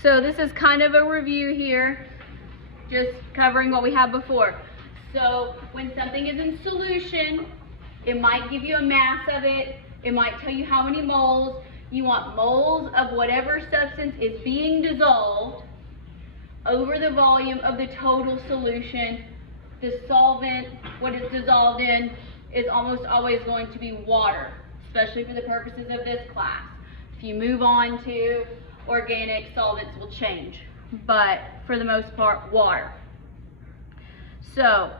So this is kind of a review here, just covering what we had before. So when something is in solution, it might give you a mass of it. It might tell you how many moles. You want moles of whatever substance is being dissolved over the volume of the total solution. The solvent, what it's dissolved in, is almost always going to be water, especially for the purposes of this class. If you move on to organic, solvents will change, but for the most part, water. So,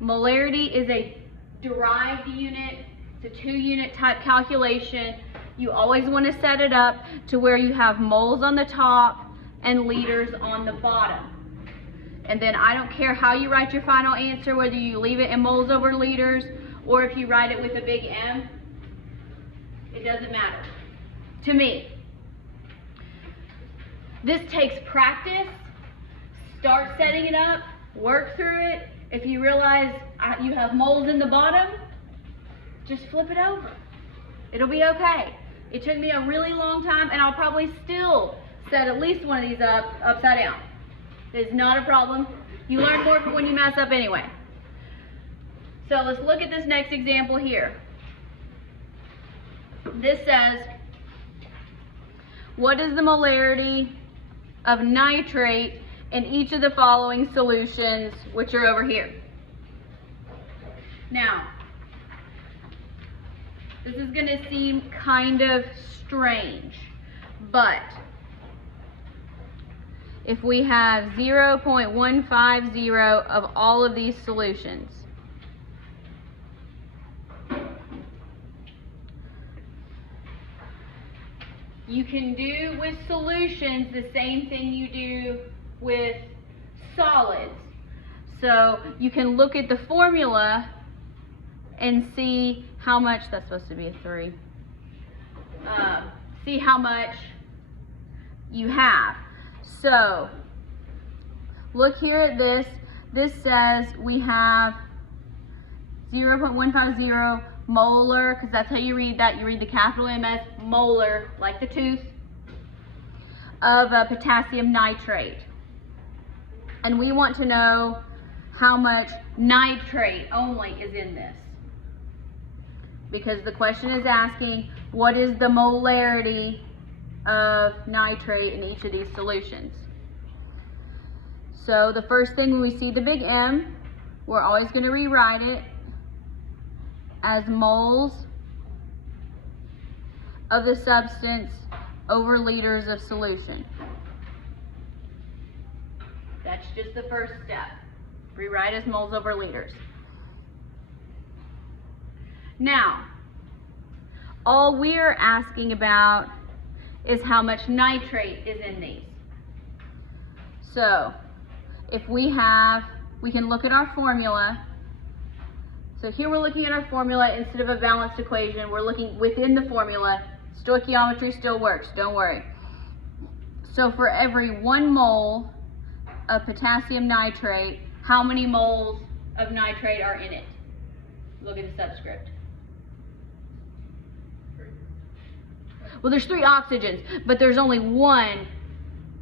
molarity is a derived unit. It's a 2-unit type calculation. You always want to set it up to where you have moles on the top and liters on the bottom. And then I don't care how you write your final answer, whether you leave it in moles over liters or if you write it with a big M, it doesn't matter to me. This takes practice. Start setting it up, work through it. If you realize you have moles in the bottom, just flip it over. It'll be okay. It took me a really long time, and I'll probably still set at least one of these up upside down. It's not a problem. You learn more when you mess up anyway. So let's look at this next example here. This says, what is the molarity of nitrate in each of the following solutions, which are over here? Now, this is going to seem kind of strange, but if we have 0.150 of all of these solutions, you can do with solutions the same thing you do with solids. So you can look at the formula and see how much, that's supposed to be a 3, see how much you have. So look here at this. This says we have 0.150 molar, because that's how you read that. You read the capital MS, molar, like the tooth, of potassium nitrate. And we want to know how much nitrate only is in this, because the question is asking what is the molarity of nitrate in each of these solutions. So the first thing, when we see the big M, we're always going to rewrite it as moles of the substance over liters of solution. That's just the first step. Rewrite as moles over liters. Now, all we're asking about is how much nitrate is in these. So, if we can look at our formula. So here we're looking at our formula instead of a balanced equation. We're looking within the formula. Stoichiometry still works, don't worry. So for every 1 mole of potassium nitrate, how many moles of nitrate are in it? Look at the subscript. Well, there's 3 oxygens, but there's only 1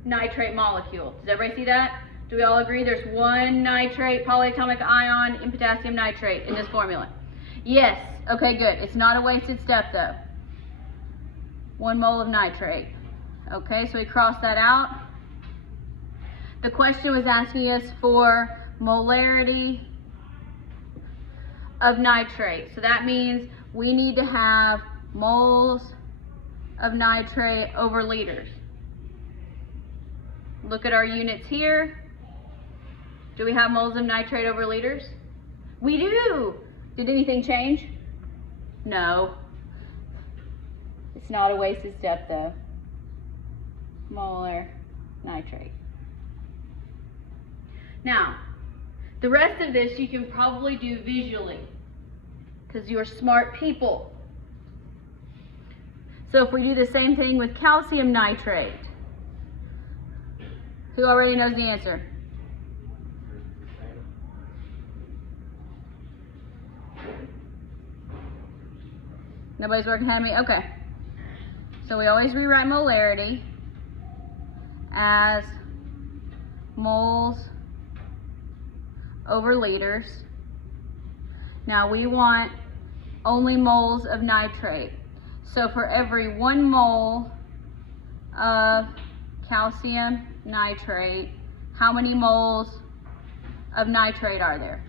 nitrate molecule. Does everybody see that? Do we all agree there's 1 nitrate polyatomic ion in potassium nitrate in this formula? Yes. Okay, good. It's not a wasted step though. 1 mole of nitrate. Okay, so we cross that out. The question was asking us for molarity of nitrate. So that means we need to have moles of nitrate over liters. Look at our units here. Do we have moles of nitrate over liters? We do. Did anything change? No. It's not a wasted step though. Molar nitrate. Now, the rest of this you can probably do visually because you're smart people. So if we do the same thing with calcium nitrate, who already knows the answer? Nobody's working ahead of me? Okay. So we always rewrite molarity as moles over liters. Now we want only moles of nitrate. So for every 1 mole of calcium nitrate, how many moles of nitrate are there?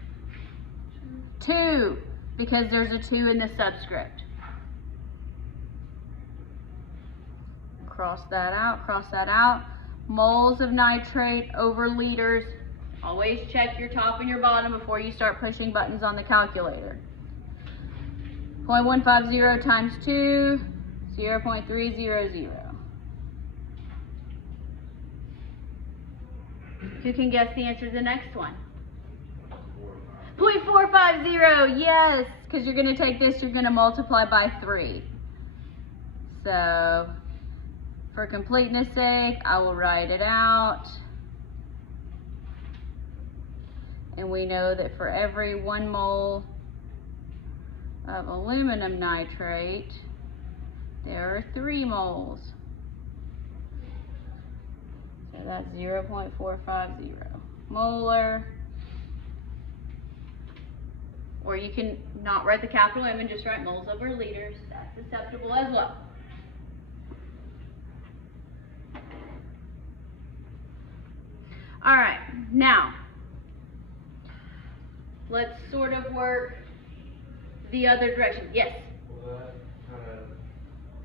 2, because there's a 2 in the subscript. Cross that out, cross that out. Moles of nitrate over liters. Always check your top and your bottom before you start pushing buttons on the calculator. 0.150 times 2, 0.300. Who can guess the answer to the next one? 0.450, yes, because you're going to take this, you're going to multiply by 3. So, for completeness sake, I will write it out. And we know that for every 1 mole of aluminum nitrate, there are 3 moles. So that's 0.450 molar. Or you can not write the capital M and just write moles over liters. That's acceptable as well. All right, now let's sort of work the other direction. Yes? Will that kind of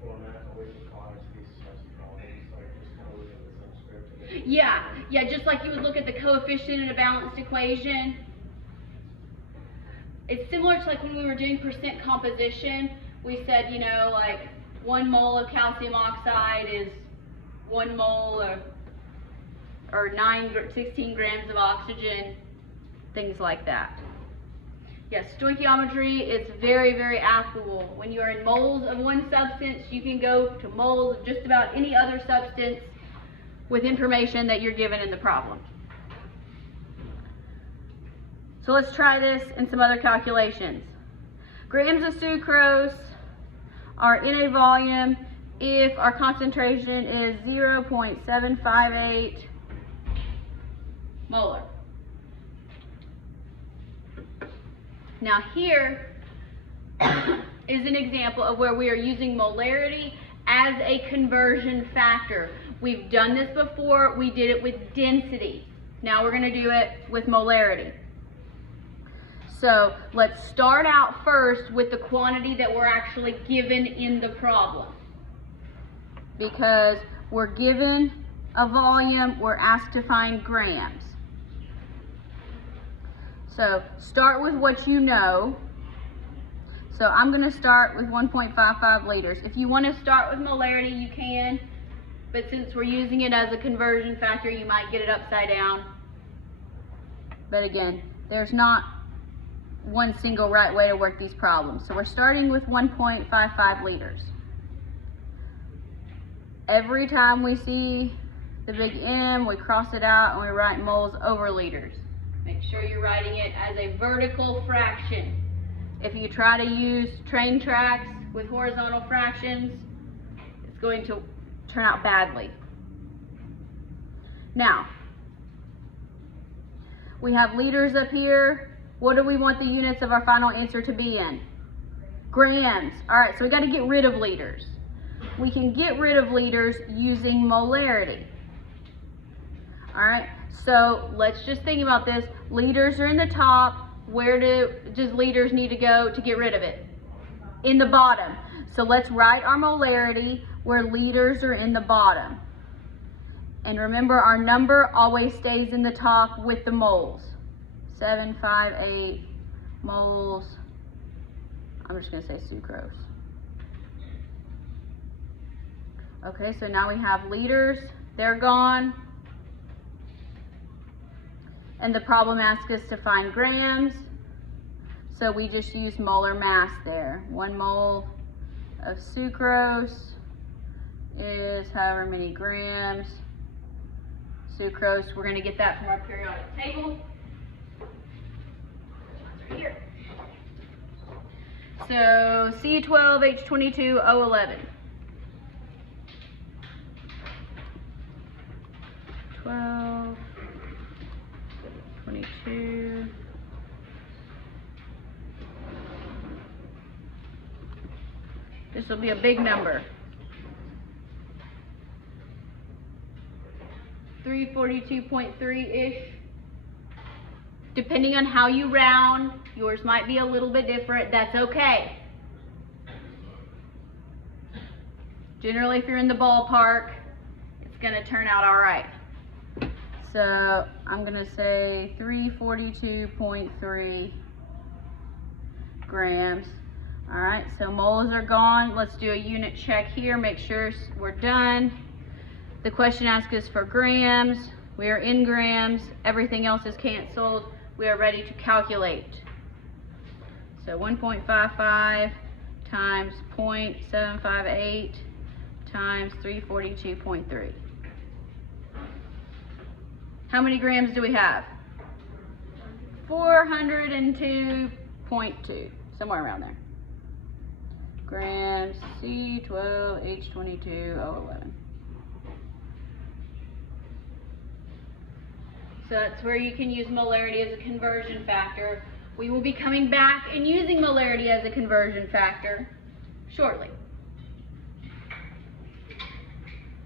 format away from college these types of problems, like just kind of looking at the subscript? And Yeah, just like you would look at the coefficient in a balanced equation. It's similar to like when we were doing percent composition. We said, you know, like 1 mole of calcium oxide is 1 mole or 16 grams of oxygen, things like that. Yes, stoichiometry is very, very applicable. When you are in moles of one substance, you can go to moles of just about any other substance with information that you're given in the problem. So let's try this and some other calculations. Grams of sucrose are in a volume if our concentration is 0.758 molar. Now here is an example of where we are using molarity as a conversion factor. We've done this before. We did it with density. Now we're going to do it with molarity. So let's start out first with the quantity that we're actually given in the problem. Because we're given a volume, we're asked to find grams. So start with what you know. So I'm going to start with 1.55 liters. If you want to start with molarity, you can. But since we're using it as a conversion factor, you might get it upside down. But again, there's not one single right way to work these problems. So we're starting with 1.55 liters. Every time we see the big M, we cross it out and we write moles over liters. Make sure you're writing it as a vertical fraction. If you try to use train tracks with horizontal fractions, it's going to turn out badly. Now, we have liters up here. What do we want the units of our final answer to be in? Grams. All right, so we got to get rid of liters. We can get rid of liters using molarity. All right, so let's just think about this. Liters are in the top. Where does liters need to go to get rid of it? In the bottom. So let's write our molarity where liters are in the bottom. And remember, our number always stays in the top with the moles. 758 moles. I'm just going to say sucrose. Okay, so now we have liters. They're gone. And the problem asks us to find grams. So we just use molar mass there. 1 mole of sucrose is however many grams. Sucrose, we're going to get that from our periodic table. Right here. So C12H22O11. 342. This will be a big number. 342.3-ish. Depending on how you round, yours might be a little bit different. That's okay. Generally, if you're in the ballpark, it's going to turn out all right. So I'm going to say 342.3 grams. All right, so moles are gone. Let's do a unit check here, make sure we're done. The question asks us for grams. We are in grams. Everything else is canceled. We are ready to calculate. So 1.55 times 0.758 times 342.3. How many grams do we have? 402.2, somewhere around there. Grams, C12, H22, O11. So that's where you can use molarity as a conversion factor. We will be coming back and using molarity as a conversion factor shortly.